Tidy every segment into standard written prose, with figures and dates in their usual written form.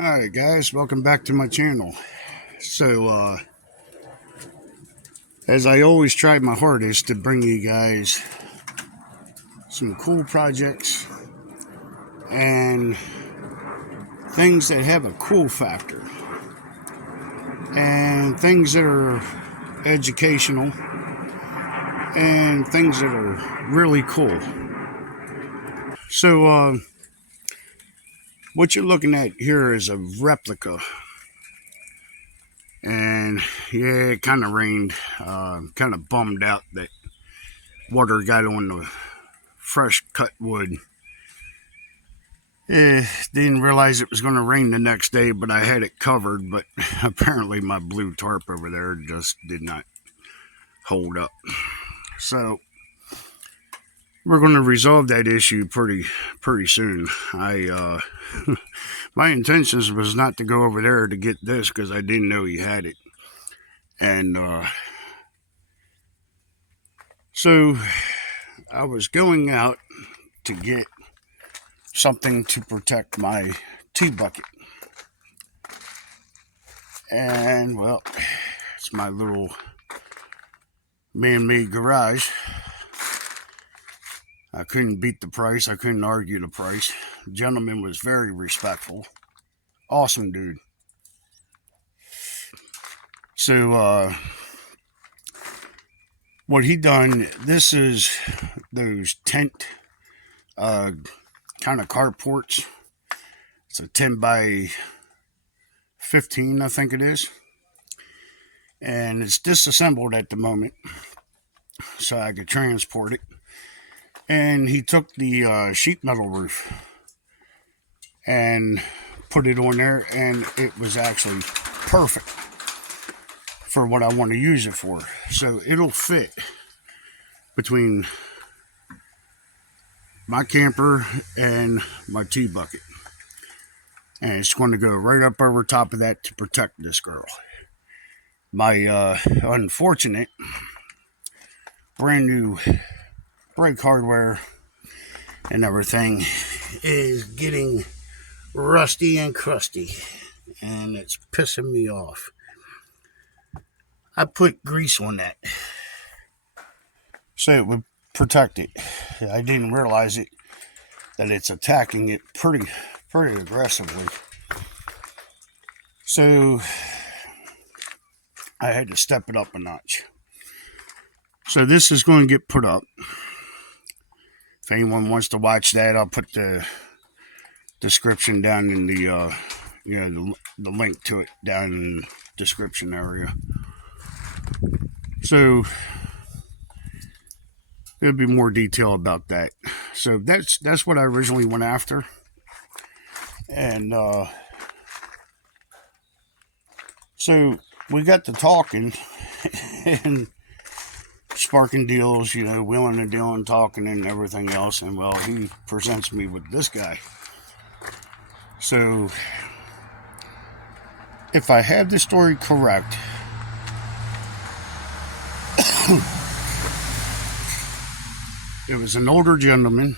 Alright guys, welcome back to my channel. So, as I always try my hardest to bring you guys some cool projects and things that have a cool factor and things that are educational and things that are really cool. So, what you're looking at here is a replica. And yeah, it kind of rained. Kind of bummed out that water got on the fresh cut wood. Didn't realize it was going to rain the next day, but I had it covered. But apparently, my blue tarp over there just did not hold up. So we're going to resolve that issue pretty soon. My intentions was not to go over there to get this because I didn't know he had it, and so I was going out to get something to protect my tea bucket. And well, it's my little man-made garage. I couldn't beat the price. I couldn't argue the price. The gentleman was very respectful. Awesome dude. So what he done, this is those tent kind of carports. It's a 10 by 15, I think it is. And it's disassembled at the moment, so I could transport it. And he took the sheet metal roof and put it on there, and it was actually perfect for what I want to use it for. So it'll fit between my camper and my tea bucket. And it's going to go right up over top of that to protect this girl. My unfortunate brand new brake hardware and everything is getting rusty and crusty, and it's pissing me off. I put grease on that so it would protect it. I didn't realize it, that it's attacking it pretty aggressively. So I had to step it up a notch. So this is going to get put up. If anyone wants to watch that, I'll put the description down in the the link to it down in the description area. So there'll be more detail about that. So that's what I originally went after, and so we got to talking and sparking deals, wheeling and dealing, talking and everything else. And well, he presents me with this guy. So if I have the story correct, it was an older gentleman,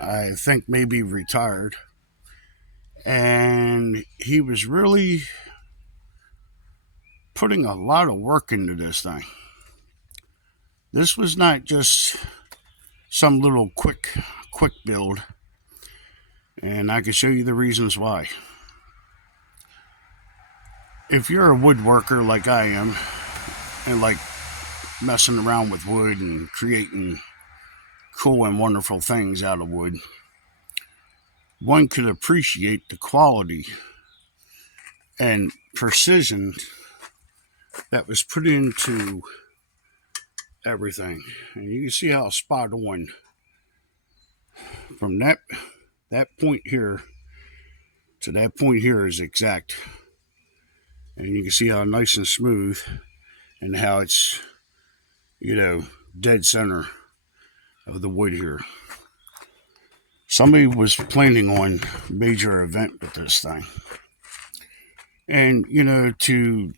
I think maybe retired, and he was really putting a lot of work into this thing. This was not just some little quick build, and I can show you the reasons why. If you're a woodworker like I am, and like messing around with wood and creating cool and wonderful things out of wood, one could appreciate the quality and precision that was put into everything. And you can see how spot on from that point here to that point here is exact. And you can see how nice and smooth, and how it's dead center of the wood here. Somebody was planning on a major event with this thing, and to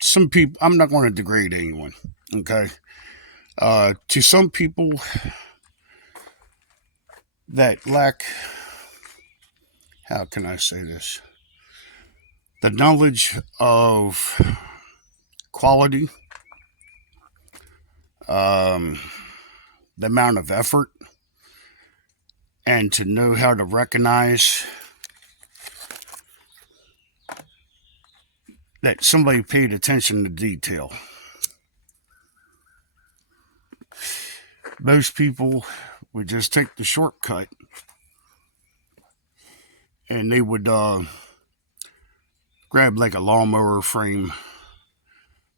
some people, I'm not going to degrade anyone, okay? To some people that lack how can I say this? The knowledge of quality, the amount of effort, and to know how to recognize that somebody paid attention to detail. Most people would just take the shortcut and they would grab like a lawnmower frame,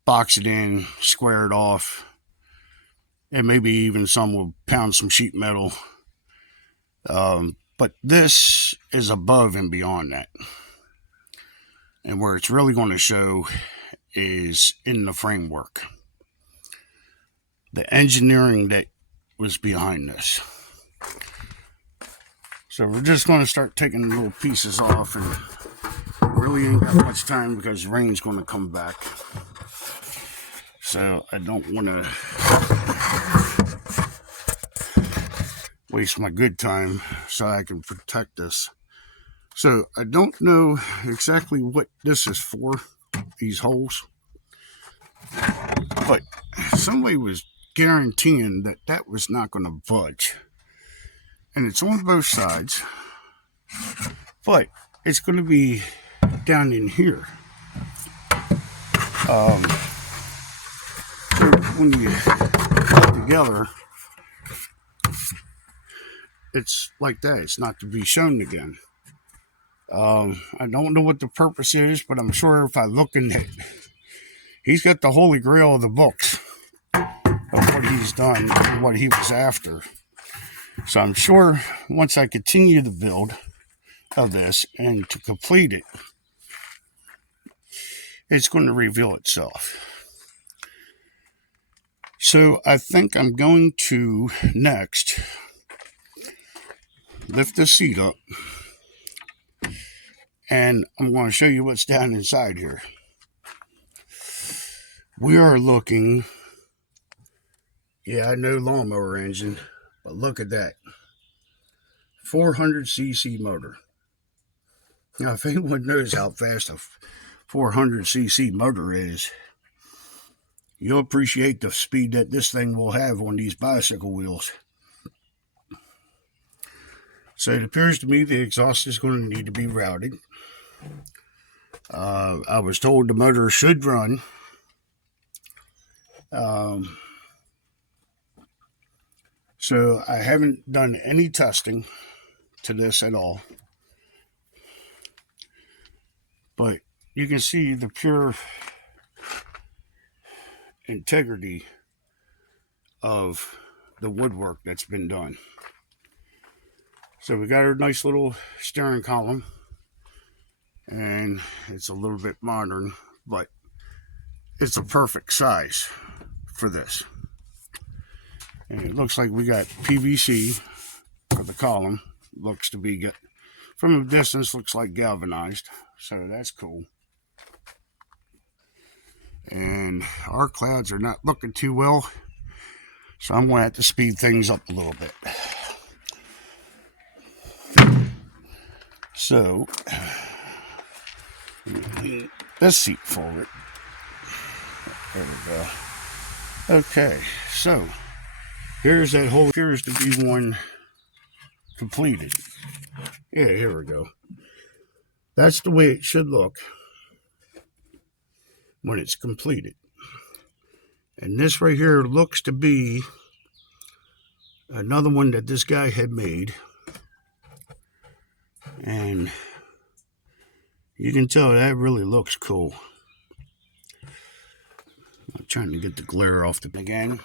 box it in, square it off, and maybe even some will pound some sheet metal. But this is above and beyond that. And where it's really going to show is in the framework. The engineering that was behind this. So we're just going to start taking little pieces off, and really ain't got much time because rain's going to come back. So I don't want to waste my good time so I can protect this. So I don't know exactly what this is for, these holes, but somebody was guaranteeing that that was not going to budge. And it's on both sides, but it's going to be down in here. So when you put it together, it's like that. It's not to be shown again. I don't know what the purpose is, but I'm sure if I look in it, he's got the holy grail of the books of what he's done and what he was after. So I'm sure once I continue the build of this and to complete it, it's going to reveal itself. So I think I'm going to next lift the seat up, and I'm going to show you what's down inside here. We are looking, yeah, I know lawnmower engine, but look at that. 400cc motor. Now, if anyone knows how fast a 400cc motor is, you'll appreciate the speed that this thing will have on these bicycle wheels. So it appears to me the exhaust is going to need to be routed. I was told the motor should run. So I haven't done any testing to this at all. But you can see the pure integrity of the woodwork that's been done. So we got our nice little steering column, and it's a little bit modern, but it's a perfect size for this. And it looks like we got PVC for the column. Looks to be good. From a distance, looks like galvanized, so that's cool. And our clouds are not looking too well, so I'm going to have to speed things up a little bit. So, lean this seat forward. There we go. Okay, so here's that hole. Appears to be one completed. Yeah, here we go. That's the way it should look when it's completed. And this right here looks to be another one that this guy had made. And you can tell that really looks cool. I'm trying to get the glare off the again.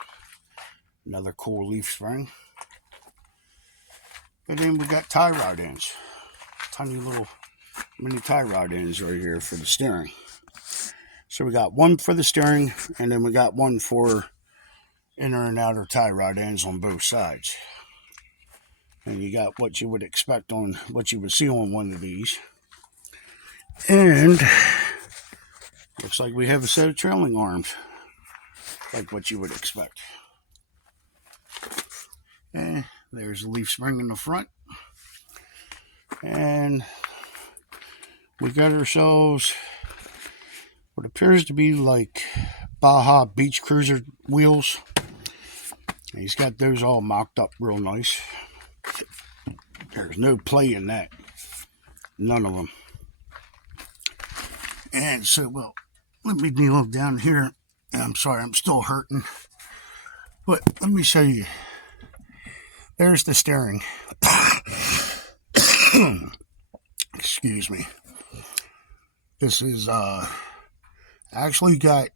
Another cool leaf spring. And then we got tie rod ends. Tiny little mini tie rod ends right here for the steering. So we got one for the steering, and then we got one for inner and outer tie rod ends on both sides. And you got what you would expect on what you would see on one of these. And looks like we have a set of trailing arms, like what you would expect. And there's a leaf spring in the front. And we got ourselves what appears to be like Baja Beach Cruiser wheels. And he's got those all mocked up real nice. There's no play in that. None of them. And so, well, let me kneel down here. I'm sorry, I'm still hurting. But let me show you. There's the steering. Excuse me. This is actually got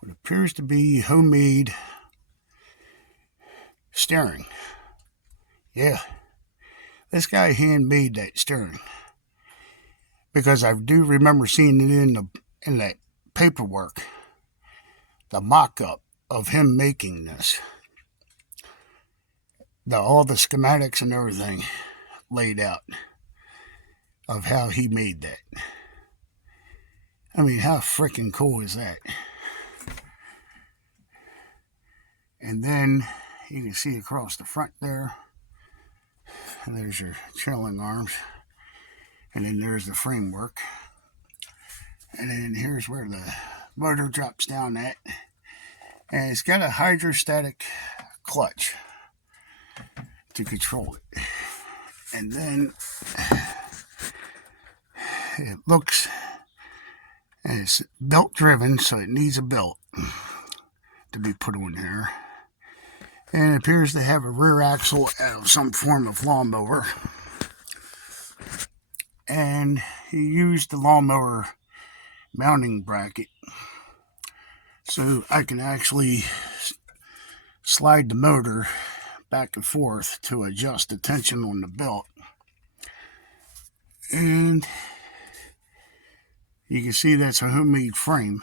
what appears to be homemade steering. Yeah, this guy handmade that steering, because I do remember seeing it in that paperwork, the mock-up of him making this. All the schematics and everything laid out of how he made that. I mean, how freaking cool is that? And then you can see across the front there, and there's your trailing arms, and then there's the framework, and then here's where the motor drops down at, and it's got a hydrostatic clutch to control it. And then it looks, and it's belt driven, so it needs a belt to be put on here. And it appears to have a rear axle of some form of lawnmower. And he used the lawnmower mounting bracket, so I can actually slide the motor back and forth to adjust the tension on the belt. And you can see that's a homemade frame.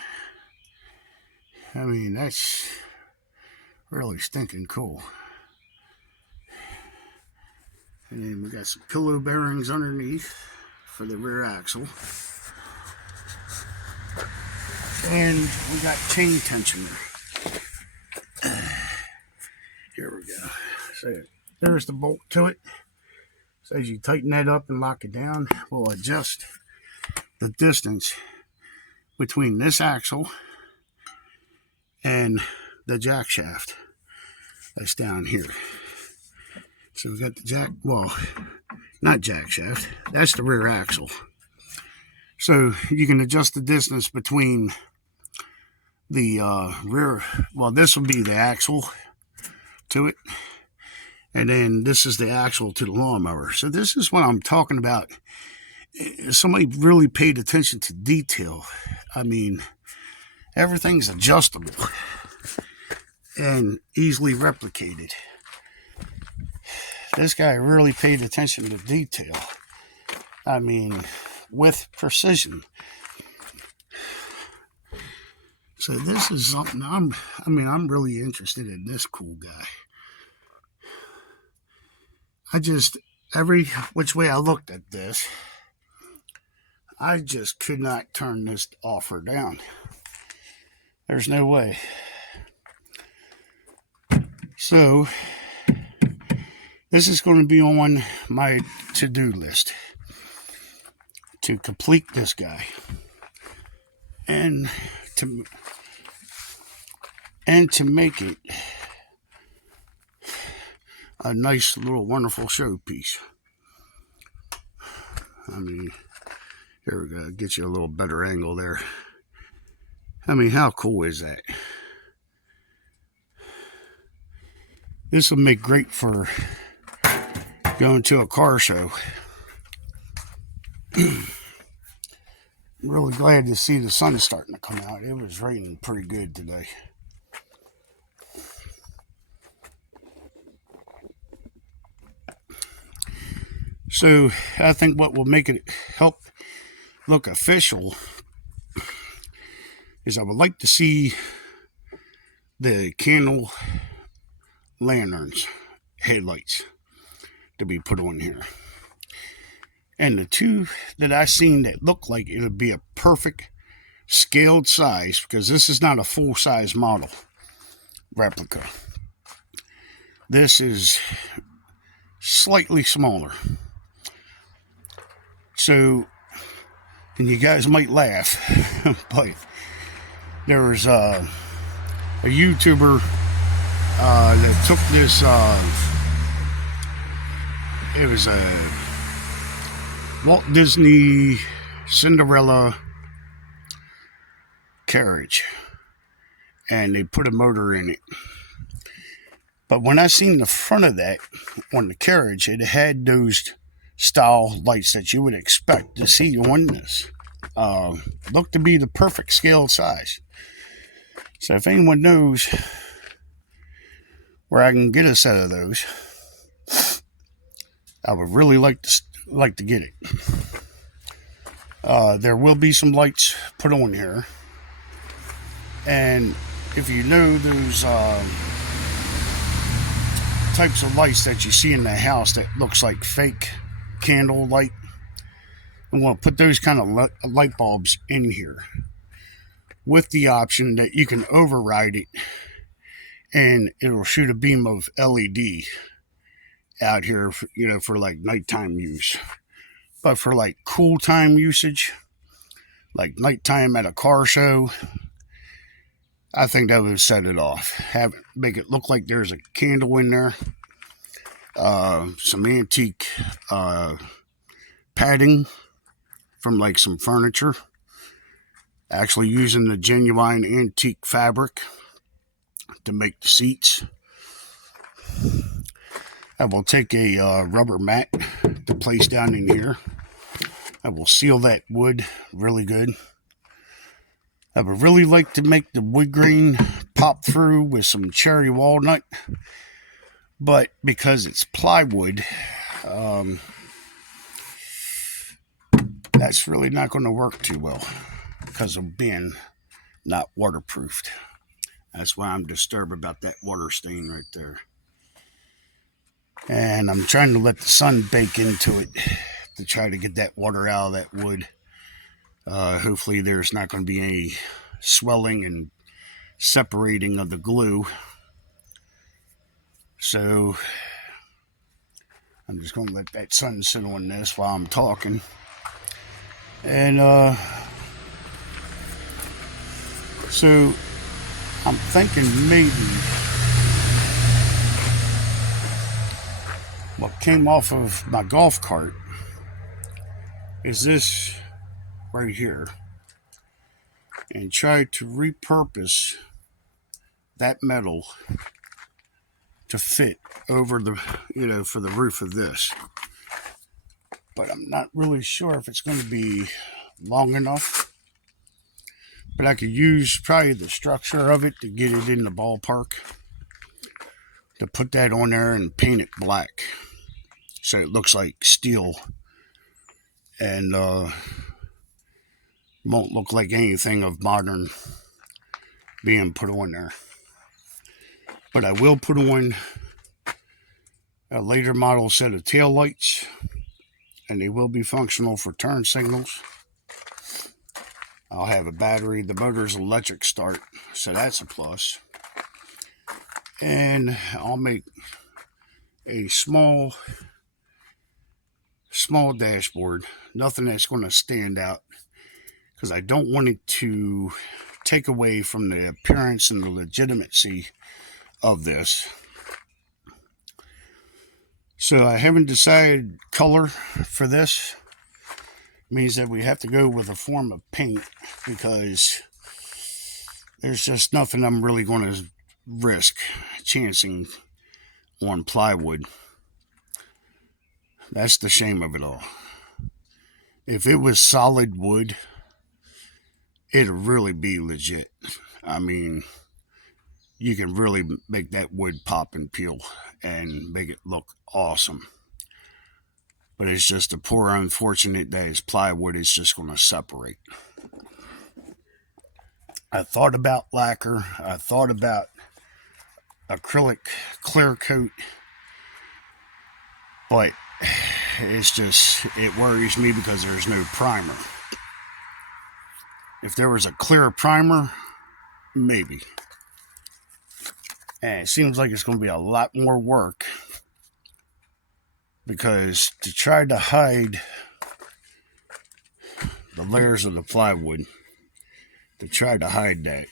I mean, that's really stinking cool. And then we got some pillow bearings underneath for the rear axle. And we got chain tensioner. Here we go. So there's the bolt to it. So as you tighten that up and lock it down, we'll adjust the distance between this axle and the jack shaft that's down here. So we got the jack, well, not jack shaft, that's the rear axle. So you can adjust the distance between the rear, well, this will be the axle to it, and then this is the axle to the lawnmower. So this is what I'm talking about. Somebody really paid attention to detail. I mean, everything's adjustable and easily replicated. This guy really paid attention to detail. I mean, with precision. So this is something I'm really interested in this cool guy. Every which way I looked at this, I just could not turn this off or down. There's no way. So this is going to be on my to-do list to complete this guy and to make it a nice little wonderful showpiece. I mean, here we go, get you a little better angle there. I mean, how cool is that? This will make great for going to a car show. I'm really glad to see the sun starting to come out. It was raining pretty good today. So I think what will make it help look official is I would like to see the candle lanterns, headlights, to be put on here. And the two that I seen that look like it would be a perfect scaled size, because this is not a full-size model replica. This is slightly smaller. So, and you guys might laugh, but there was a YouTuber that took this, it was a Walt Disney Cinderella carriage, and they put a motor in it. But when I seen the front of that on the carriage, it had those style lights that you would expect to see on this. Looked to be the perfect scale size. So if anyone knows where I can get a set of those, I would really like to get it. There will be some lights put on here, and if you know those types of lights that you see in the house that looks like fake candle light, I'm going to put those kind of light bulbs in here with the option that you can override it and it'll shoot a beam of LED out here for, for like nighttime use. But for like cool time usage, like nighttime at a car show, I think that would set it off. Make it look like there's a candle in there. Some antique padding from like some furniture. Actually using the genuine antique fabric to make the seats. I will take a rubber mat to place down in here. I will seal that wood really good. I would really like to make the wood grain pop through with some cherry walnut, but because it's plywood, that's really not going to work too well because of being not waterproofed. That's why I'm disturbed about that water stain right there. And I'm trying to let the sun bake into it to try to get that water out of that wood. Hopefully there's not going to be any swelling and separating of the glue. So I'm just going to let that sun sit on this while I'm talking. And so I'm thinking maybe what came off of my golf cart is this right here, and try to repurpose that metal to fit over the, for the roof of this. But I'm not really sure if it's going to be long enough. But I could use probably the structure of it to get it in the ballpark, to put that on there and paint it black so it looks like steel and won't look like anything of modern being put on there. But I will put on a later model set of tail lights, and they will be functional for turn signals. I'll have a battery. The motor's electric start, so that's a plus. And I'll make a small dashboard, nothing that's going to stand out, because I don't want it to take away from the appearance and the legitimacy of this. So I haven't decided color for this. It means that we have to go with a form of paint, because there's just nothing I'm really going to risk chancing on plywood. That's the shame of it all. If it was solid wood, it'd really be legit. I mean, you can really make that wood pop and peel and make it look awesome. But it's just a poor unfortunate that his plywood is just going to separate. I thought about lacquer. I thought about acrylic clear coat. But it worries me because there's no primer. If there was a clear primer, maybe. And it seems like it's going to be a lot more work, because to try to hide the layers of the plywood to try to hide that.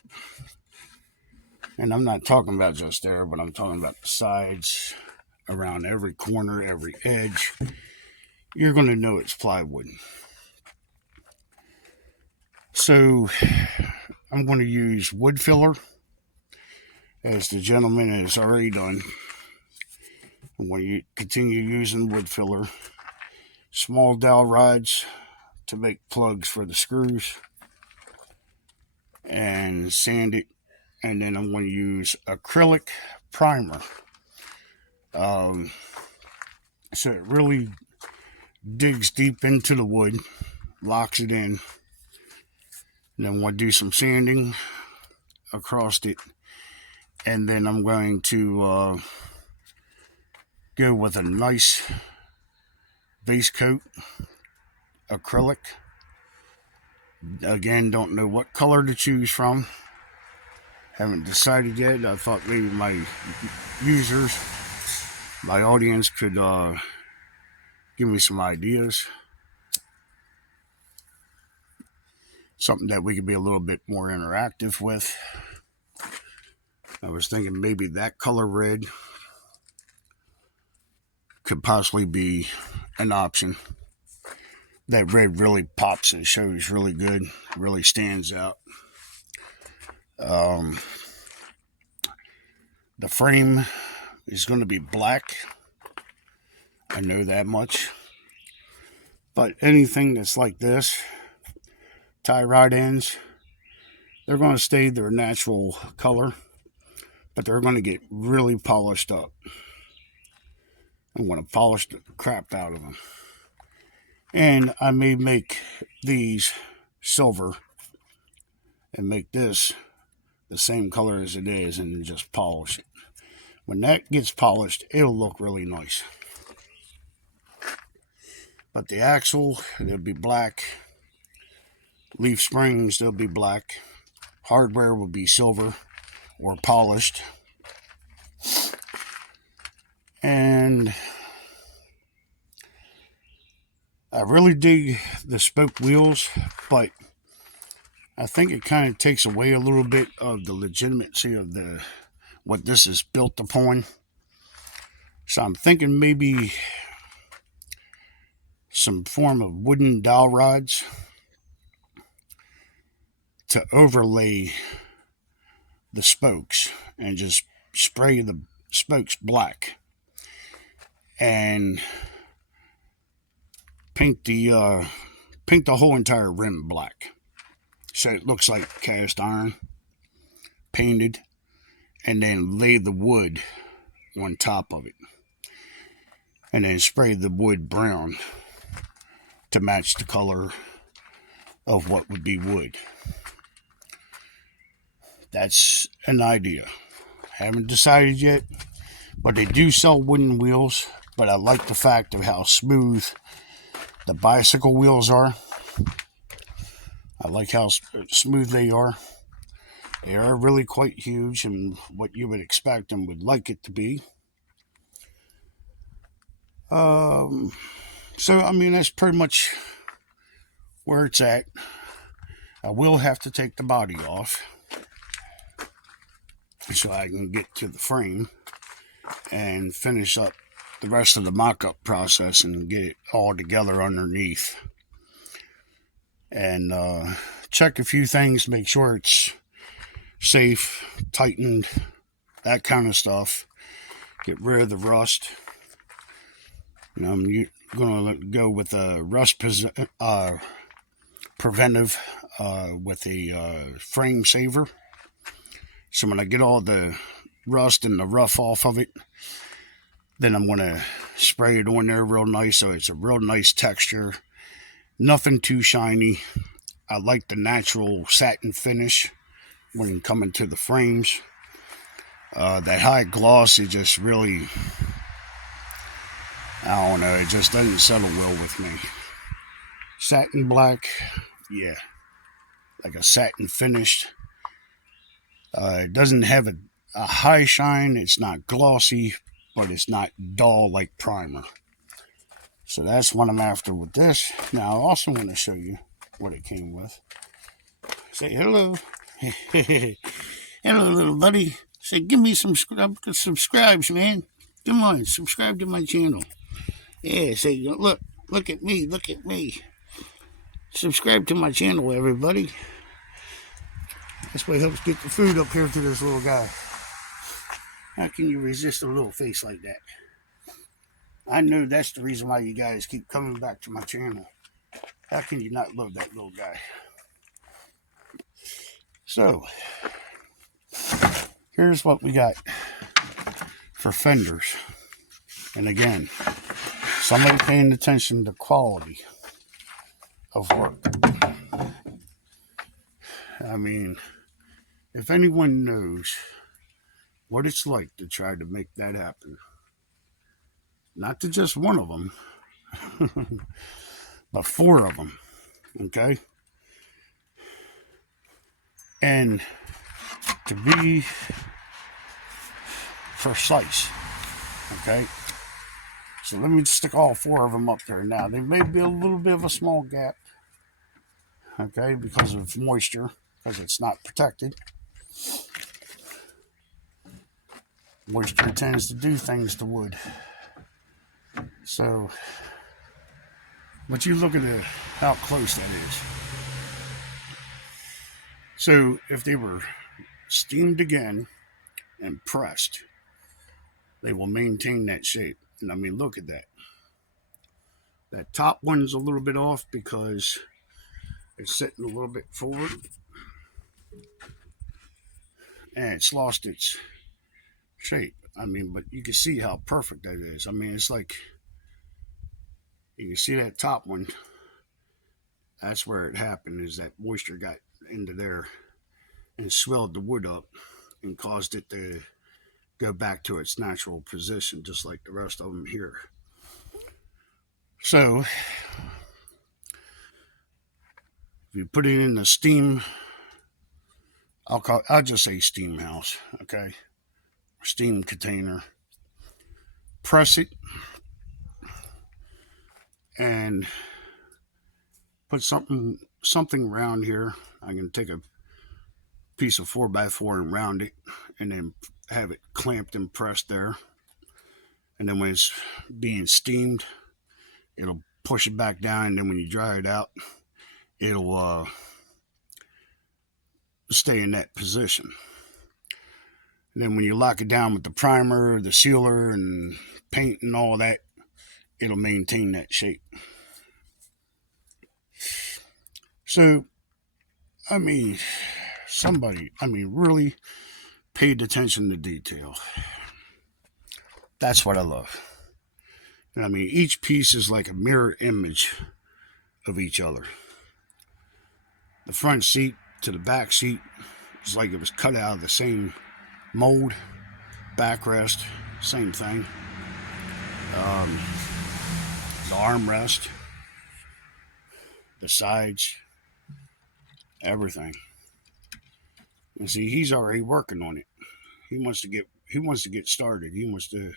And I'm not talking about just there, but I'm talking about the sides, around every corner, every edge. You're going to know it's plywood. So I'm going to use wood filler, as the gentleman has already done. I'm going to continue using wood filler. Small dowel rods to make plugs for the screws, and sand it. And then I'm going to use acrylic primer. So it really digs deep into the wood, locks it in. And then I'm going to do some sanding across it. And then I'm going to go with a nice base coat, acrylic. Again, don't know what color to choose from. Haven't decided yet. I thought maybe my users, my audience could give me some ideas. Something that we could be a little bit more interactive with. I was thinking maybe that color red could possibly be an option. That red really pops and shows really good, really stands out. The frame is going to be black. I know that much. But anything that's like this, tie rod ends, they're going to stay their natural color, but they're going to get really polished up. I'm going to polish the crap out of them. And I may make these silver and make this the same color as it is and just polish it. When that gets polished, it'll look really nice. But the axle, it'll be black. Leaf springs, they'll be black. Hardware will be silver or polished. And I really dig the spoke wheels, but I think it kind of takes away a little bit of the legitimacy of what this is built upon. So I'm thinking maybe some form of wooden dowel rods to overlay the spokes and just spray the spokes black and paint the whole entire rim black, so it looks like cast iron painted, and then lay the wood on top of it, and then spray the wood brown to match the color of what would be wood. That's an idea. Haven't decided yet, but they do sell wooden wheels, but I like the fact of how smooth the bicycle wheels are. I like how smooth they are. They are really quite huge and what you would expect and would like it to be. So, I mean, that's pretty much where it's at. I will have to take the body off so I can get to the frame and finish up the rest of the mock-up process and get it all together underneath. And check a few things, make sure it's safe, tightened, that kind of stuff. Get rid of the rust. And I'm going to go with a rust preventive with a frame saver. So when I get all the rust and the rough off of it, then I'm going to spray it on there real nice so it's a real nice texture. Nothing too shiny. I like the natural satin finish when coming to the frames. That high gloss, it just really, I don't know, it just doesn't settle well with me. Satin black, yeah, like a satin finish. It doesn't have a high shine. It's not glossy, but it's not dull like primer. So that's what I'm after with this. Now I also want to show you what it came with. Say hello. Hello, little buddy. Say, give me some subscribes, man. Come on, subscribe to my channel. Yeah, say, look at me, look at me. Subscribe to my channel, everybody. This way helps get the food up here to this little guy. How can you resist a little face like that? I know that's the reason why you guys keep coming back to my channel. How can you not love that little guy? So, here's what we got for fenders. And again, somebody paying attention to quality of work. I mean, if anyone knows what it's like to try to make that happen, not to just one of them, but 4 of them, okay? And to be precise, okay? So let me stick all 4 of them up there. Now, there may be a little bit of a small gap, okay, because of moisture, because it's not protected. Moisture tends to do things to wood. So, but you look at how close that is. So, if they were steamed again and pressed, they will maintain that shape. And I mean, look at that. That top one's a little bit off because it's sitting a little bit forward. And it's lost its shape. I mean, but you can see how perfect that is. I mean, it's like, you can see that top one. That's where it happened, is that moisture got into there and swelled the wood up and caused it to go back to its natural position, just like the rest of them here. So, if you put it in the steam, I'll just say steam house, okay? Steam container. Press it and put something around here. I can take a piece of 4x4 and round it, and then have it clamped and pressed there. And then when it's being steamed, it'll push it back down, and then when you dry it out, it'll stay in that position. And then when you lock it down with the primer, the sealer, and paint and all that, it'll maintain that shape. So, I mean, somebody, really paid attention to detail. That's what I love. And I mean, each piece is like a mirror image of each other. The front seat to the back seat is like it was cut out of the same mold. Backrest, same thing. The armrest, the sides, everything. And see, he's already working on it. He wants to get started. He wants to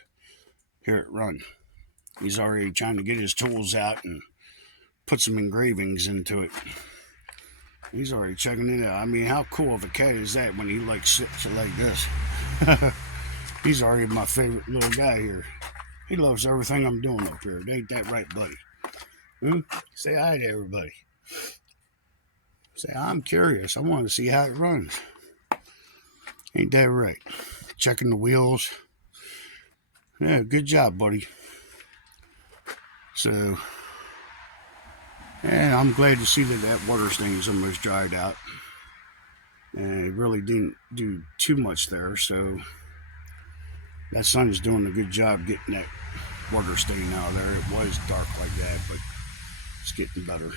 hear it run. He's already trying to get his tools out and put some engravings into it. He's already checking it out. I mean, how cool of a cat is that when he like sits like this? He's already my favorite little guy here. He loves everything I'm doing up here. Ain't that right, buddy? Say hi to everybody. Say, I'm curious. I want to see how it runs. Ain't that right? Checking the wheels. Yeah, good job, buddy. So, and I'm glad to see that water stain is almost dried out. And it really didn't do too much there, so that sun is doing a good job getting that water stain out of there. It was dark like that, but it's getting better.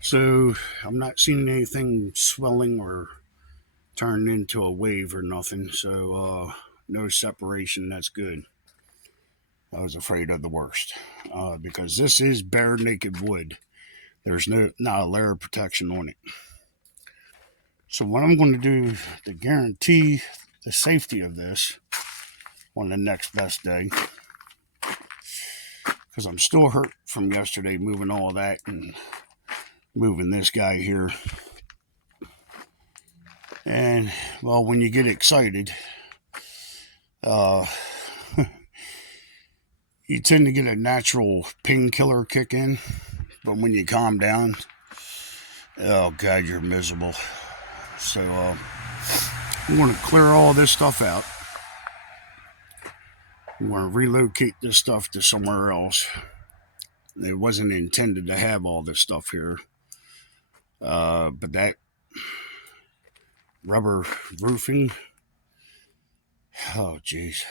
So I'm not seeing anything swelling or turning into a wave or nothing, so no separation. That's good. I was afraid of the worst, because this is bare naked wood. There's not a layer of protection on it. So what I'm going to do to guarantee the safety of this on the next best day, because I'm still hurt from yesterday moving all that and moving this guy here. And, well, when you get excited, you tend to get a natural painkiller kick in. But when you calm down, oh, God, you're miserable. So, I'm going to clear all this stuff out. I'm going to relocate this stuff to somewhere else. It wasn't intended to have all this stuff here. But that rubber roofing, oh, jeez.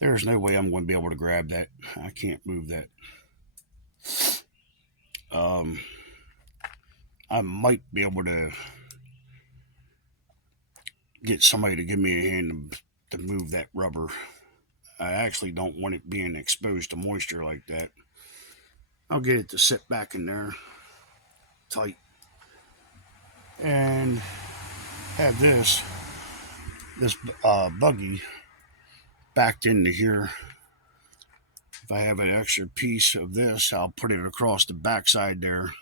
There's no way I'm going to be able to grab that. I can't move that. I might be able to get somebody to give me a hand to move that rubber. I actually don't want it being exposed to moisture like that. I'll get it to sit back in there tight and have this buggy backed into here. If I have an extra piece of this, I'll put it across the backside there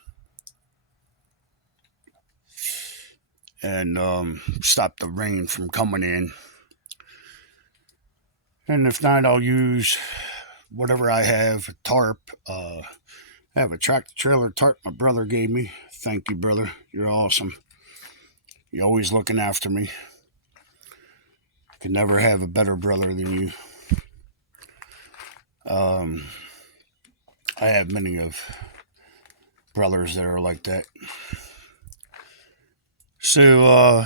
and stop the rain from coming in. And if not, I'll use whatever I have, a tarp. I have a tractor trailer tarp my brother gave me. Thank you, brother. You're awesome. You're always looking after me. Could never have a better brother than you. I have many of brothers that are like that. So,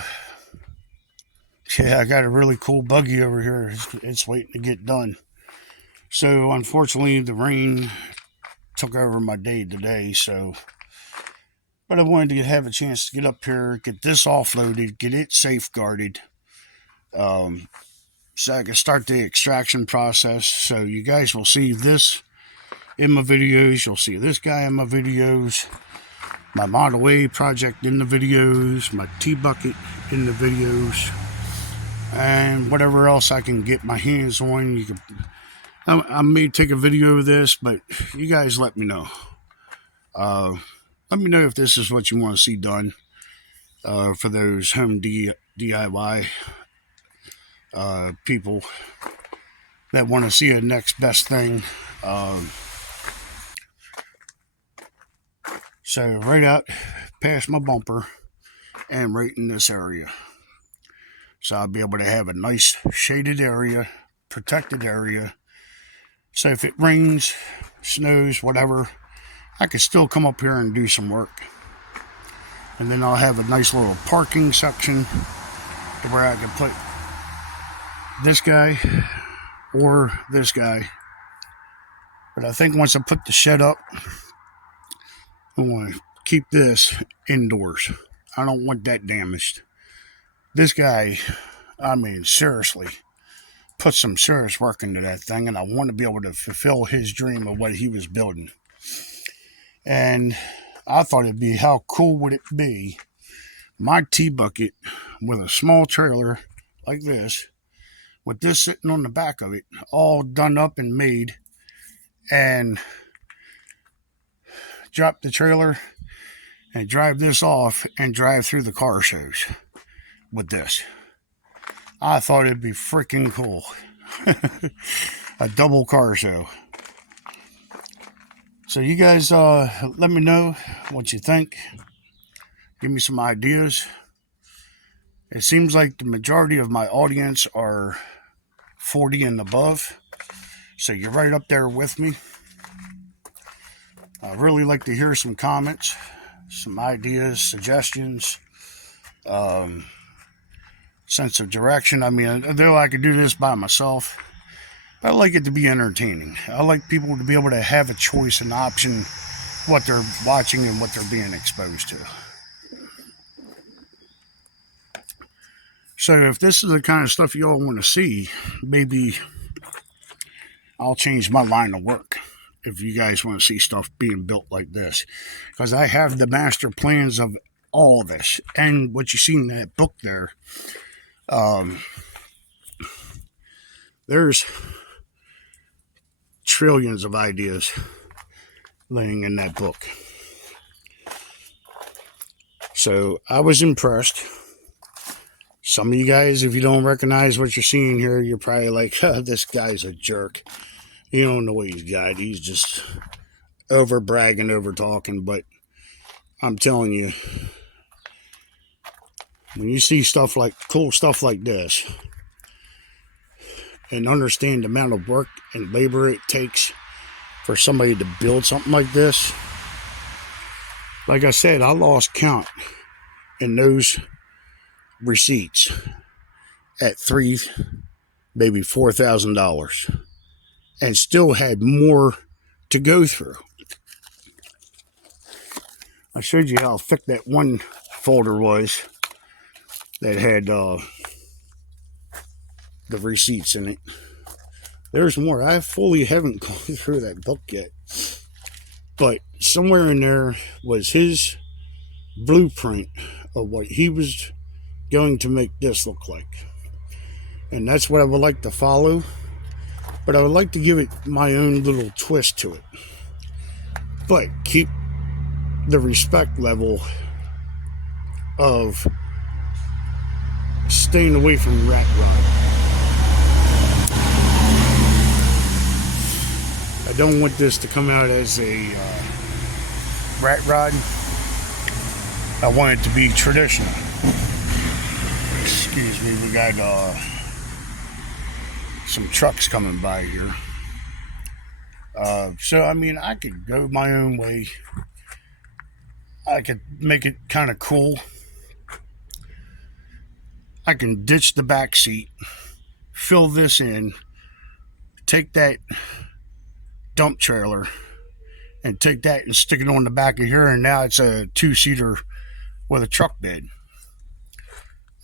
yeah, I got a really cool buggy over here. It's waiting to get done. So, unfortunately, the rain took over my day today. So, but I wanted to have a chance to get up here, get this offloaded, get it safeguarded, so I can start the extraction process. So you guys will see this in my videos. You'll see this guy in my videos, my Model A project in the videos, my T-bucket in the videos, and whatever else I can get my hands on. You can, I may take a video of this, but you guys let me know. Let me know if this is what you want to see done for those home DIY people that want to see a next best thing. So right out past my bumper and right in this area. So I'll be able to have a nice shaded area, protected area. So if it rains, snows, whatever, I can still come up here and do some work. And then I'll have a nice little parking section to where I can put this guy or this guy. But I think once I put the shed up, I want to keep this indoors. I don't want that damaged. This guy, I mean, seriously, put some serious work into that thing, and I want to be able to fulfill his dream of what he was building. And I thought it'd be, how cool would it be, my T-bucket with a small trailer like this, with this sitting on the back of it, all done up and made, and drop the trailer and drive this off and drive through the car shows with this. I thought it'd be freaking cool. A double car show. So you guys let me know what you think. Give me some ideas. It seems like the majority of my audience are 40 and above. So you're right up there with me. I really like to hear some comments, some ideas, suggestions, sense of direction. I mean, though I could do this by myself, I like it to be entertaining. I like people to be able to have a choice and option what they're watching and what they're being exposed to. So if this is the kind of stuff you all want to see, maybe I'll change my line of work if you guys want to see stuff being built like this. Because I have the master plans of all this. And what you see in that book there, there's trillions of ideas laying in that book. So I was impressed. Some of you guys, if you don't recognize what you're seeing here, you're probably like, this guy's a jerk. You don't know what he's got. He's just over bragging, over talking. But I'm telling you, when you see cool stuff like this, and understand the amount of work and labor it takes for somebody to build something like this, like I said, I lost count in those receipts at maybe $4,000, and still had more to go through. I showed you how thick that one folder was that had the receipts in it. There's more. I fully haven't gone through that book yet, but somewhere in there was his blueprint of what he was going to make this look like. And that's what I would like to follow, but I would like to give it my own little twist to it, but keep the respect level of staying away from rat rod. I don't want this to come out as a rat rod. I want it to be traditional. Excuse me, we got some trucks coming by here. So, I mean, I could go my own way. I could make it kind of cool. I can ditch the back seat, fill this in, take that dump trailer, and take that and stick it on the back of here, and now it's a 2-seater with a truck bed.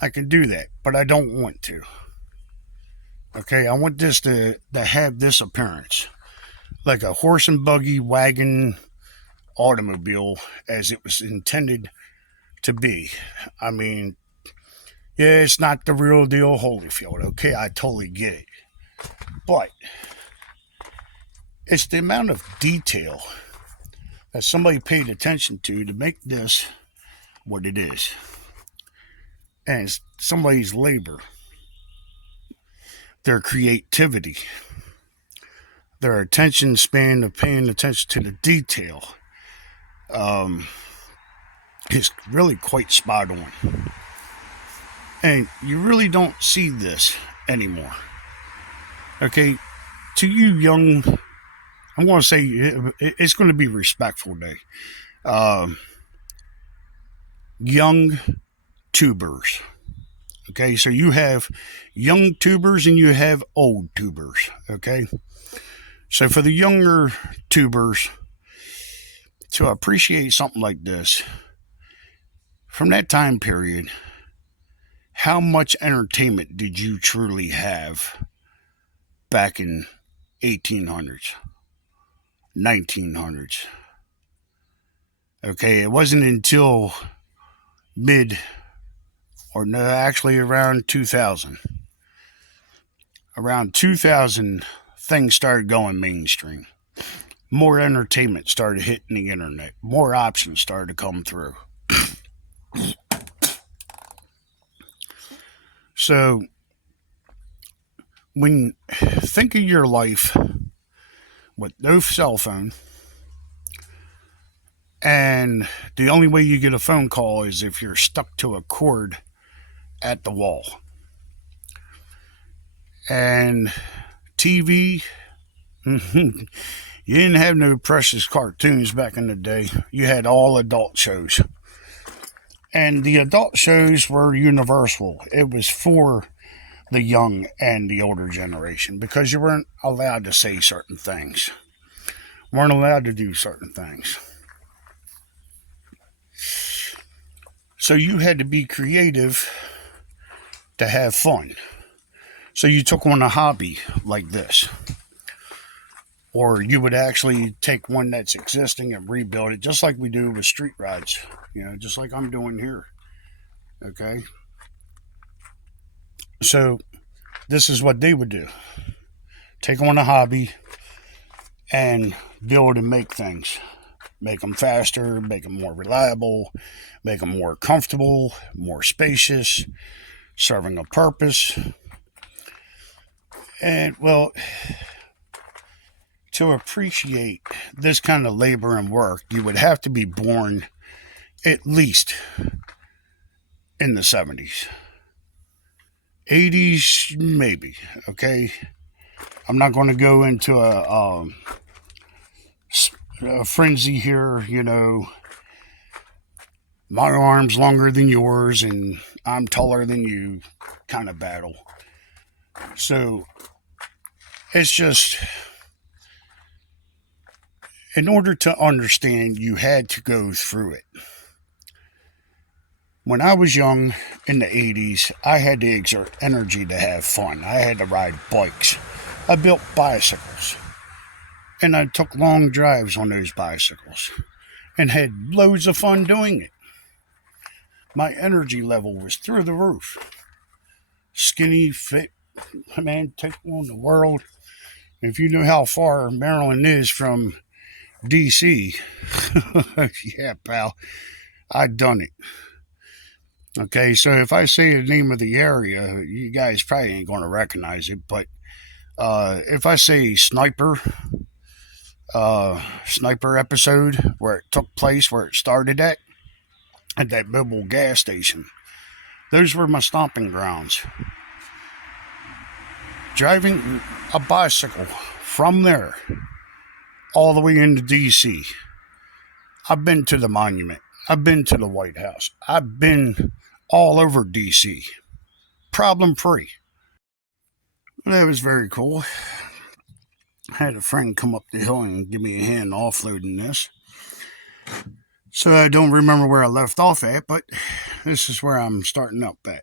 I can do that, but I don't want to. Okay, I want this to have this appearance, like a horse and buggy wagon automobile as it was intended to be. I mean, yeah, it's not the real deal Holyfield. Okay, I totally get it. But it's the amount of detail that somebody paid attention to make this what it is. And it's somebody's labor, their creativity, their attention span of paying attention to the detail is really quite spot on. And you really don't see this anymore. Okay, to you young, I'm going to say it's going to be respectful day. Young tubers. Okay, so you have young tubers and you have old tubers. Okay, so for the younger tubers to appreciate something like this, from that time period, how much entertainment did you truly have back in 1800s, 1900s? Okay, it wasn't until around 2000. Around 2000, things started going mainstream. More entertainment started hitting the internet. More options started to come through. So, when think of your life with no cell phone, and the only way you get a phone call is if you're stuck to a cord at the wall. And TV, you didn't have no precious cartoons back in the day. You had all adult shows. And the adult shows were universal. It was for the young and the older generation because you weren't allowed to say certain things, weren't allowed to do certain things. So you had to be creative to have fun. So you took on a hobby like this. Or you would actually take one that's existing and rebuild it, just like we do with street rods, just like I'm doing here. Okay? So this is what they would do. Take on a hobby and build and make things. make them faster, make them more reliable, make them more comfortable, more spacious, serving a purpose. And well, to appreciate this kind of labor and work, you would have to be born at least in the 70s. 80s, maybe, okay? I'm not going to go into a frenzy here, my arm's longer than yours and I'm taller than you kind of battle. So it's just, in order to understand, you had to go through it. When I was young in the 80s, I had to exert energy to have fun. I had to ride bikes. I built bicycles. And I took long drives on those bicycles and had loads of fun doing it. My energy level was through the roof. Skinny, fit, man, take on the world. If you know how far Maryland is from DC, yeah, pal, I've done it. Okay, so if I say the name of the area, you guys probably ain't going to recognize it, but if I say sniper episode where it took place, where it started at that mobile gas station, those were my stomping grounds. Driving a bicycle from there all the way into DC. I've been to the monument. I've been to the White House. I've been all over DC. Problem free. That was very cool. I had a friend come up the hill and give me a hand offloading this. So I don't remember where I left off at, but this is where I'm starting up at.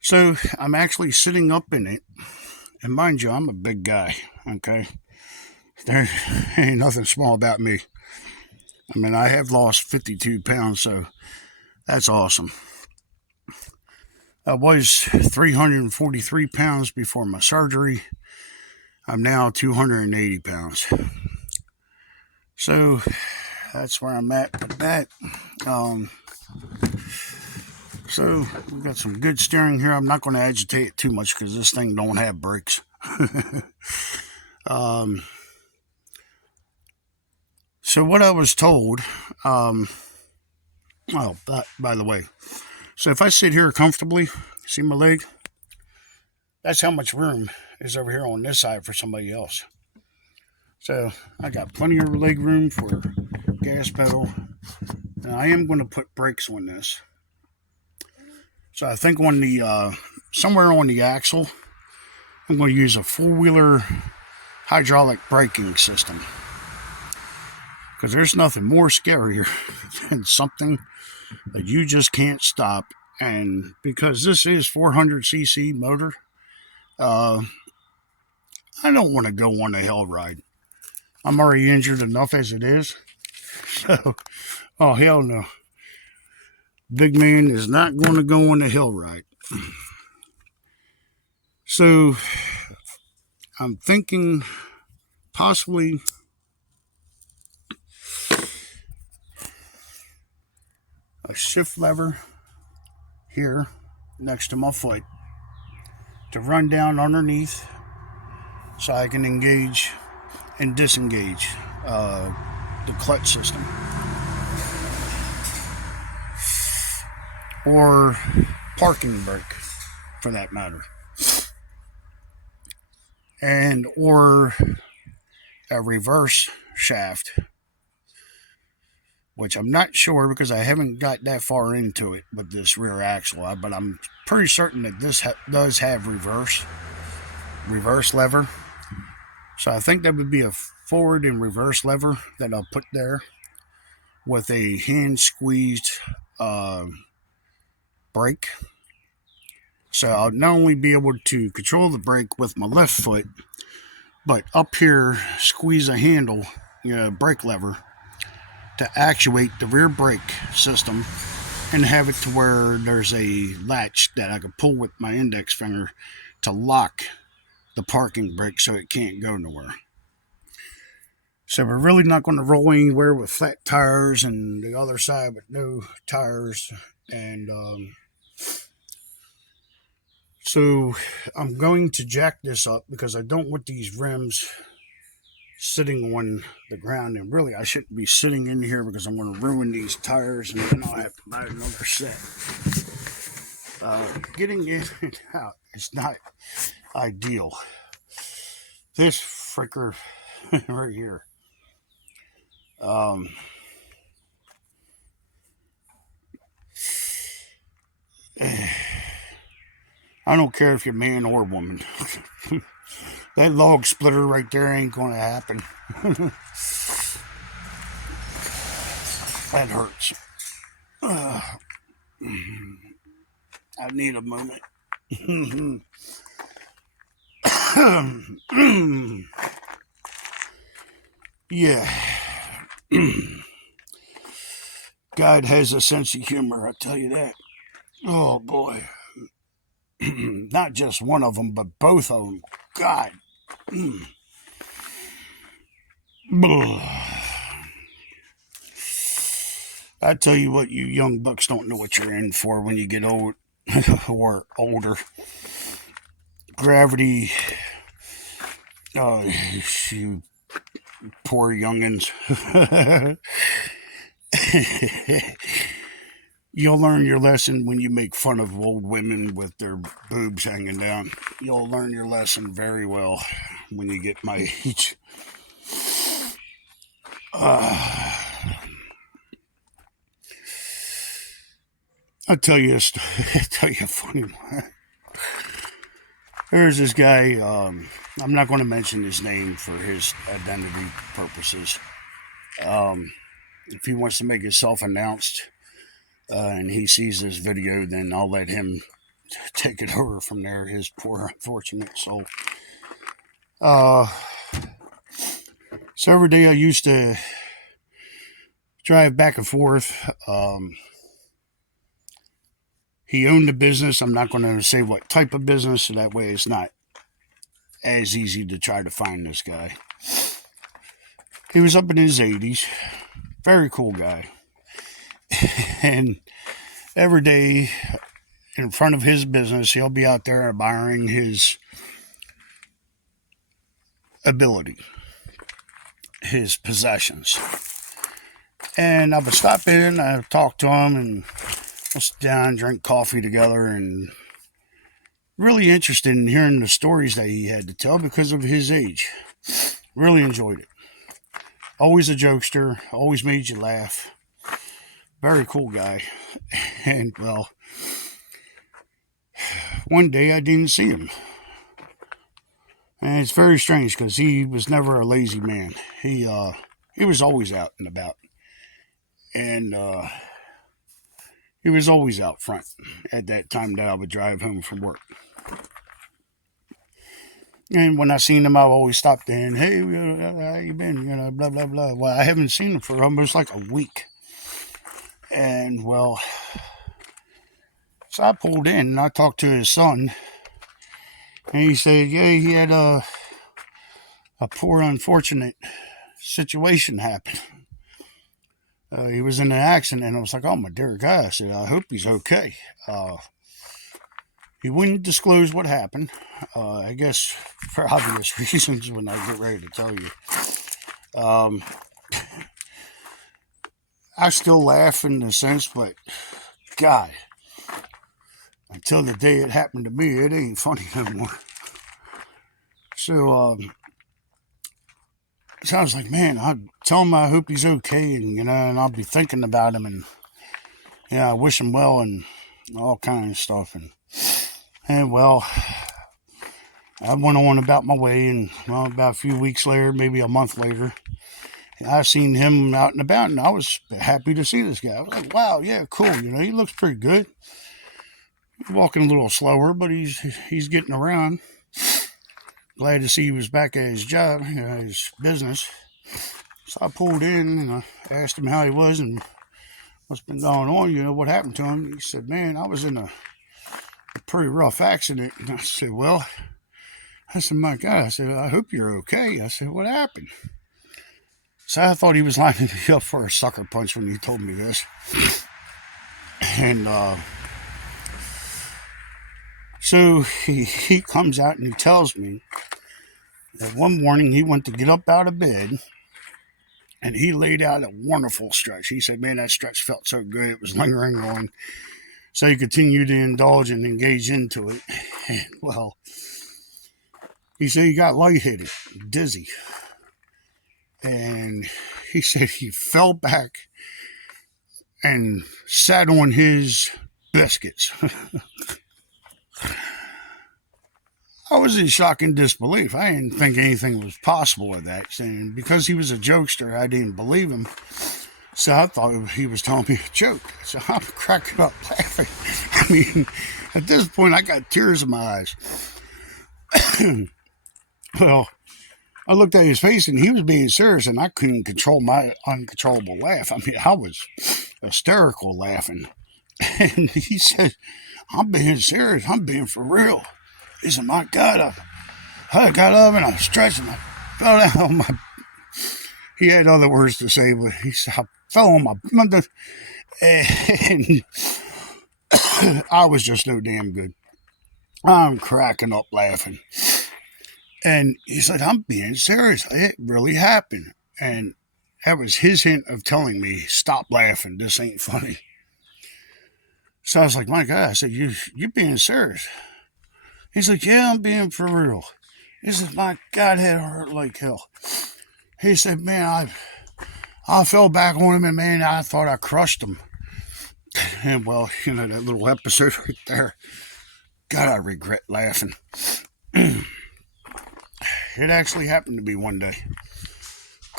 So I'm actually sitting up in it. And mind you, I'm a big guy, okay? There ain't nothing small about me. I mean, I have lost 52 pounds, so that's awesome. I was 343 pounds before my surgery. I'm now 280 pounds. So that's where I'm at with that. So we got some good steering here. I'm not going to agitate it too much because this thing don't have brakes. So what I was told, by the way, so if I sit here comfortably, see my leg? That's how much room is over here on this side for somebody else. So I got plenty of leg room for gas pedal. Now I am going to put brakes on this. So I think on the somewhere on the axle, I'm going to use a four-wheeler hydraulic braking system. Because there's nothing more scarier than something that you just can't stop. And because this is 400cc motor, I don't want to go on a hell ride. I'm already injured enough as it is. So, oh hell no. Big man is not going to go on a hill ride. So, I'm thinking possibly a shift lever here next to my foot to run down underneath so I can engage and disengage the clutch system. Or parking brake, for that matter. And or a reverse shaft, which I'm not sure because I haven't got that far into it with this rear axle, but I'm pretty certain that this does have reverse lever. So I think that would be a forward and reverse lever that I'll put there with a hand squeezed brake. So I'll not only be able to control the brake with my left foot, but up here squeeze a handle, brake lever, to actuate the rear brake system and have it to where there's a latch that I can pull with my index finger to lock the parking brake so it can't go nowhere. So we're really not going to roll anywhere with flat tires, and the other side with no tires. And so I'm going to jack this up because I don't want these rims sitting on the ground. And really, I shouldn't be sitting in here because I'm going to ruin these tires, and then I'll have to buy another set. Getting in and out is not ideal. This fricker right here. I don't care if you're man or woman. That log splitter right there ain't going to happen. That hurts. I need a moment. Yeah. God has a sense of humor, I tell you that. Oh boy. Not just one of them, but both of them. God. I tell you what, you young bucks don't know what you're in for when you get old or older. Gravity. Oh, you poor youngins. You'll learn your lesson when you make fun of old women with their boobs hanging down. You'll learn your lesson very well when you get my age. I'll tell you a funny one. There's this guy, I'm not going to mention his name for his identity purposes. If he wants to make himself announced and he sees this video, then I'll let him take it over from there, his poor unfortunate soul. So every day I used to drive back and forth. He owned a business. I'm not going to say what type of business, so that way it's not as easy to try to find this guy. He was up in his 80s. Very cool guy. And every day in front of his business, he'll be out there admiring his ability, his possessions. And I would stop in, I would talk to him, and we'll sit down, drink coffee together, and really interested in hearing the stories that he had to tell because of his age. Really enjoyed it. Always a jokester, always made you laugh. Very cool guy. And, well, one day I didn't see him. And it's very strange because he was never a lazy man. He was always out and about. And he was always out front at that time that I would drive home from work. And when I seen him, I always stopped in. Hey, how you been? Blah, blah, blah. Well, I haven't seen him for almost like a week. And, well, so I pulled in and I talked to his son. And he said, yeah, he had a poor, unfortunate situation happen. He was in an accident, and I was like, oh, my dear God. I said, I hope he's okay. He wouldn't disclose what happened. I guess for obvious reasons when I get ready to tell you. I still laugh in a sense, but God, until the day it happened to me, it ain't funny no more. So, so I was like, man, I'll tell him I hope he's okay, and and I'll be thinking about him, and I wish him well, and all kinds of stuff, and well, I went on about my way, and well, about a few weeks later, maybe a month later, I seen him out and about, and I was happy to see this guy. I was like, wow, yeah, cool. He looks pretty good. He's walking a little slower, but he's getting around. Glad to see he was back at his job, his business. So I pulled in and I asked him how he was and what's been going on. What happened to him? He said, man, I was in a pretty rough accident. And I said, my God. I said, I hope you're okay. I said, what happened? So I thought he was lining me up for a sucker punch when he told me this. And so he comes out and he tells me that one morning he went to get up out of bed and he laid out a wonderful stretch. He said, man, that stretch felt so good. It was lingering on. So he continued to indulge and engage into it. And, well, he said he got lightheaded, dizzy. And he said he fell back and sat on his biscuits. I was in shock and disbelief. I didn't think anything was possible with that. And because he was a jokester, I didn't believe him. So I thought he was telling me a joke. So I'm cracking up laughing. I mean, at this point, I got tears in my eyes. Well, I looked at his face and he was being serious, and I couldn't control my uncontrollable laugh. I mean, I was hysterical laughing. And he said, I'm being serious. I'm being for real. He said, my God, I got up and I was stretching. I fell down on my... He had other words to say, but he said, I fell on my... And I was just no damn good. I'm cracking up laughing. And he said, I'm being serious. It really happened. And that was his hint of telling me, stop laughing. This ain't funny. So I was like, my God. I said, you're being serious. He's like, yeah, I'm being for real. He said, my God, it hurt like hell. He said, man, I fell back on him, and man, I thought I crushed him. And well, you know, that little episode right there. God, I regret laughing. It actually happened to me one day.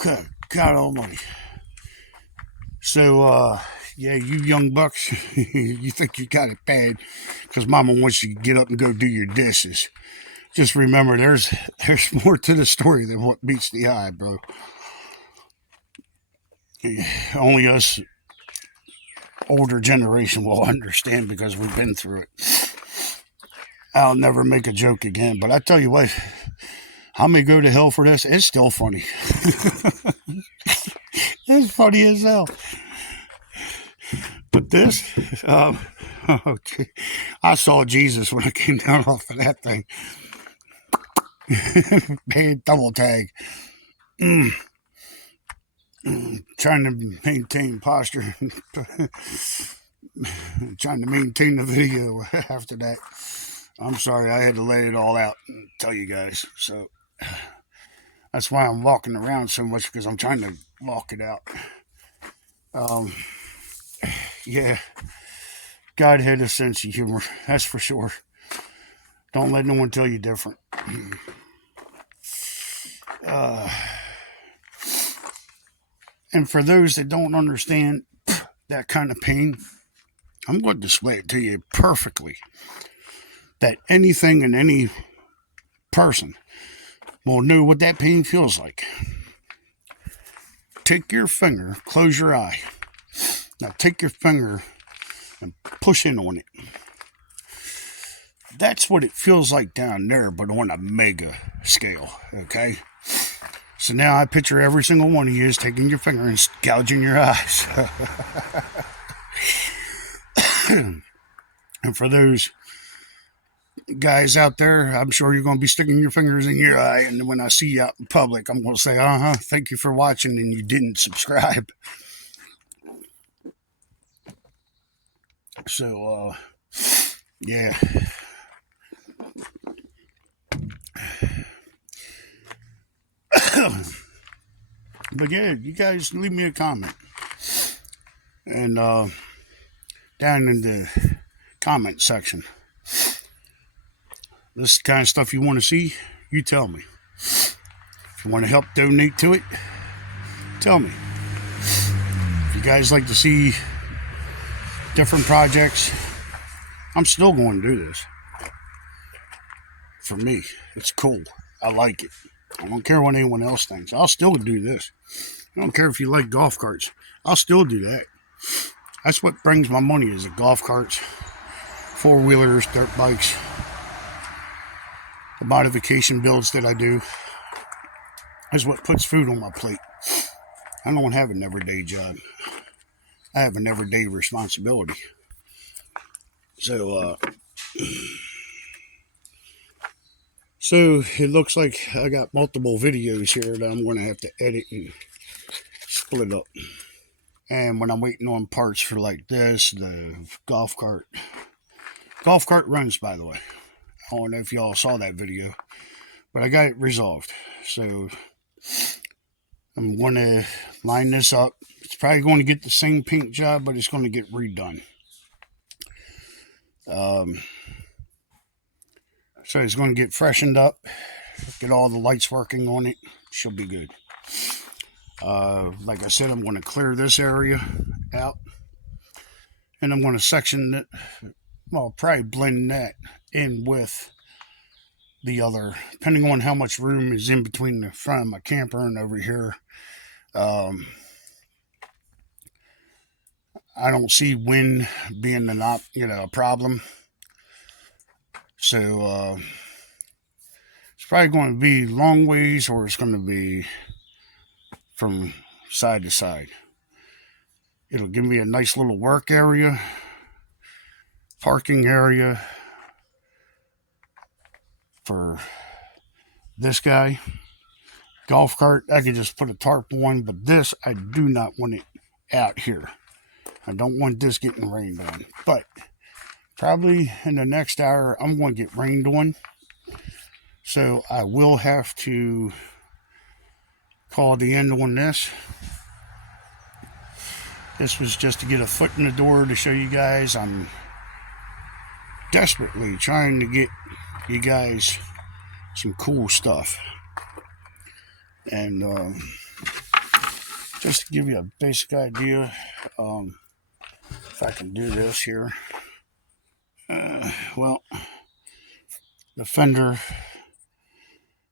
God almighty. So, yeah, you young bucks, you think you got it bad because mama wants you to get up and go do your dishes. Just remember, there's more to the story than what meets the eye, bro. Only us older generation will understand because we've been through it. I'll never make a joke again, but I tell you what, I may go to hell for this. It's still funny. It's funny as hell. But this, I saw Jesus when I came down off of that thing. Man, double tag. Trying to maintain posture. Trying to maintain the video after that. I'm sorry, I had to lay it all out and tell you guys. So that's why I'm walking around so much, because I'm trying to walk it out. Yeah, God had a sense of humor, that's for sure. Don't let no one tell you different. And for those that don't understand that kind of pain, I'm going to display it to you perfectly. That anything and any person will know what that pain feels like. Take your finger, close your eye. Now take your finger and push in on it. That's what it feels like down there, but on a mega scale, okay? So now I picture every single one of you is taking your finger and gouging your eyes. And for those guys out there, I'm sure you're going to be sticking your fingers in your eye, and when I see you out in public, I'm going to say, thank you for watching, and you didn't subscribe. So, yeah. But yeah, you guys leave me a comment. And down in the comment section, this is the kind of stuff you want to see, you tell me. If you want to help donate to it, tell me. If you guys like to see different projects, I'm still going to do this. For me, it's cool. I like it. I don't care what anyone else thinks. I'll still do this. I don't care if you like golf carts. I'll still do that. That's what brings my money, is the golf carts, four-wheelers, dirt bikes, the modification builds that I do. That's what puts food on my plate. I don't have an everyday job. I have an everyday responsibility. So it looks like I got multiple videos here that I'm going to have to edit and split up. And when I'm waiting on parts for like this, the golf cart runs, by the way. I don't know if y'all saw that video, but I got it resolved. So I'm going to line this up. It's probably going to get the same paint job, but it's going to get redone. So it's going to get freshened up, get all the lights working on it. She'll be good. Like I said, I'm going to clear this area out, and I'm going to section it. Well, probably blend that in with the other, depending on how much room is in between the front of my camper and over here. I don't see wind being a problem. So it's probably going to be long ways, or it's going to be from side to side. It'll give me a nice little work area, parking area for this guy. Golf cart, I could just put a tarp on, but this, I do not want it out here. I don't want this getting rained on. But probably in the next hour, I'm going to get rained on. So I will have to call the end on this. This was just to get a foot in the door to show you guys. I'm desperately trying to get you guys some cool stuff. And just to give you a basic idea, if I can do this here. Well, the fender,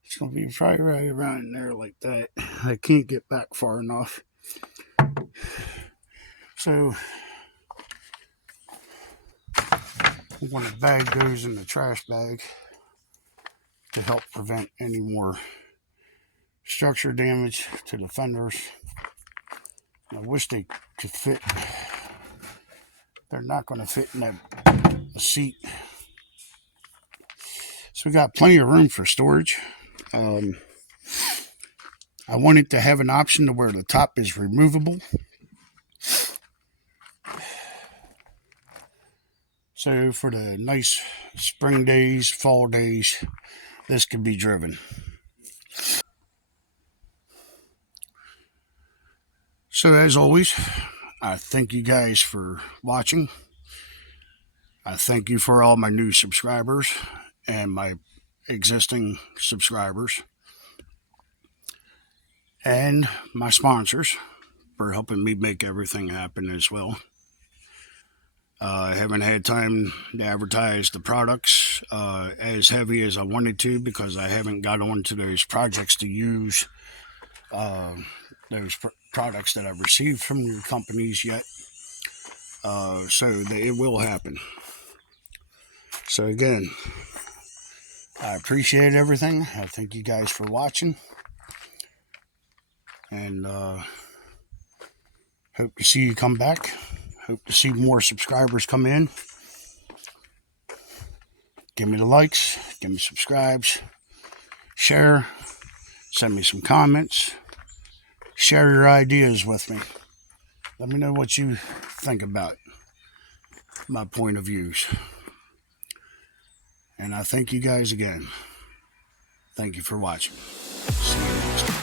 it's going to be probably right around there like that. I can't get back far enough. So when the bag goes in the trash bag to help prevent any more structure damage to the fenders. I wish they could fit. They're not going to fit in that seat. So we got plenty of room for storage. I wanted to have an option to where the top is removable. So for the nice spring days, fall days, this could be driven. So as always, I thank you guys for watching. I thank you for all my new subscribers and my existing subscribers. And my sponsors for helping me make everything happen as well. I haven't had time to advertise the products as heavy as I wanted to because I haven't got onto those projects to use those products that I've received from your companies yet. So it will happen. So again, I appreciate everything. I thank you guys for watching. And hope to see you come back. Hope to see more subscribers come in. Give me the likes. Give me subscribes. Share. Send me some comments. Share your ideas with me. Let me know what you think about my point of views. And I thank you guys again. Thank you for watching. See you next time.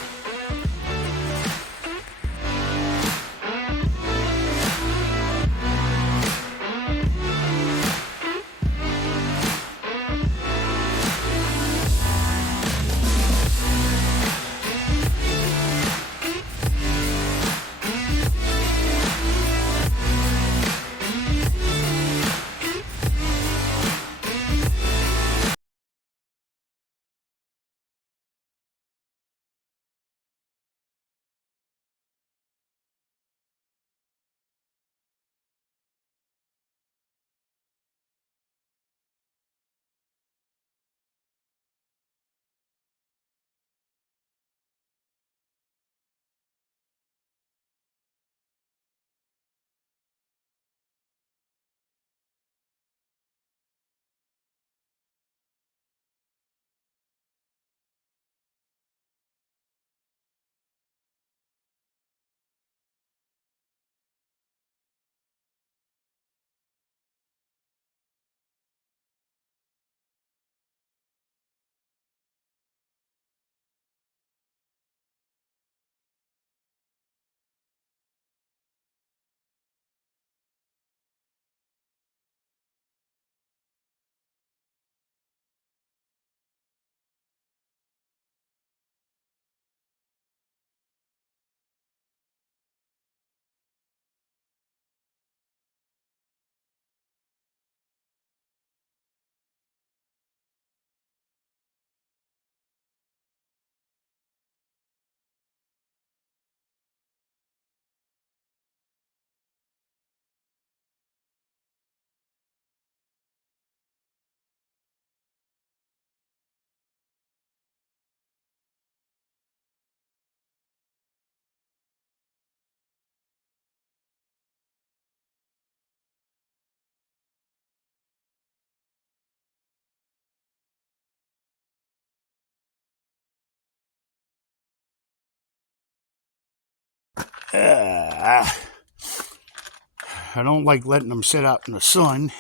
I don't like letting them sit out in the sun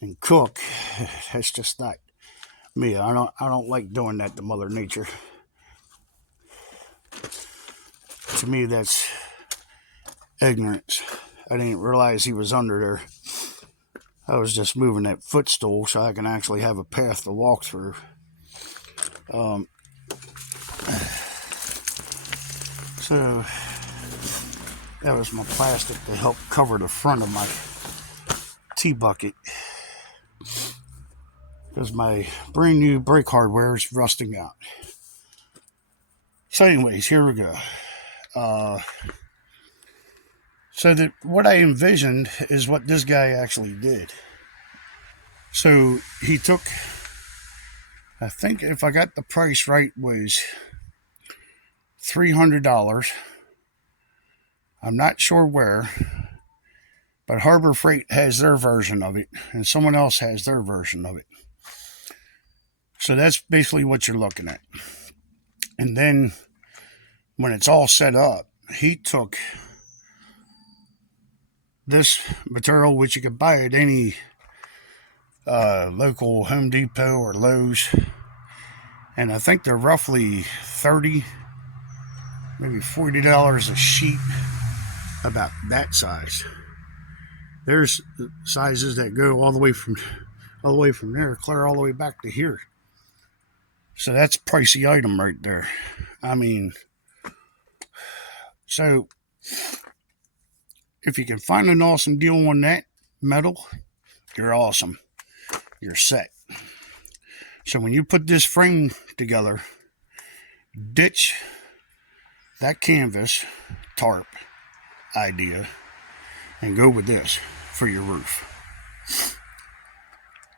and cook. That's just not me. I don't like doing that to Mother Nature. To me, that's ignorance. I didn't realize he was under there. I was just moving that footstool so I can actually have a path to walk through. So that was my plastic to help cover the front of my tea bucket, because my brand new brake hardware is rusting out. So anyways, here we go. So that what I envisioned is what this guy actually did. So he took, I think if I got the price right, was $300. I'm not sure where, but Harbor Freight has their version of it, and someone else has their version of it. So that's basically what you're looking at. And then when it's all set up, he took this material, which you could buy at any local Home Depot or Lowe's, and I think they're roughly $30, maybe $40 a sheet, about that size. There's sizes that go all the way from there, clear all the way back to here. So that's a pricey item right there. I mean, so if you can find an awesome deal on that metal, you're awesome. You're set. So when you put this frame together, ditch that canvas tarp idea and go with this for your roof.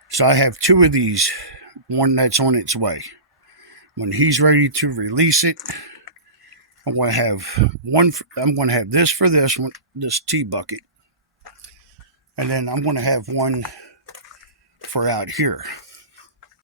So I have two of these, one that's on its way. When he's ready to release it, I'm going to have one. I'm going to have this for this one, this tea bucket, and then I'm going to have one for out here.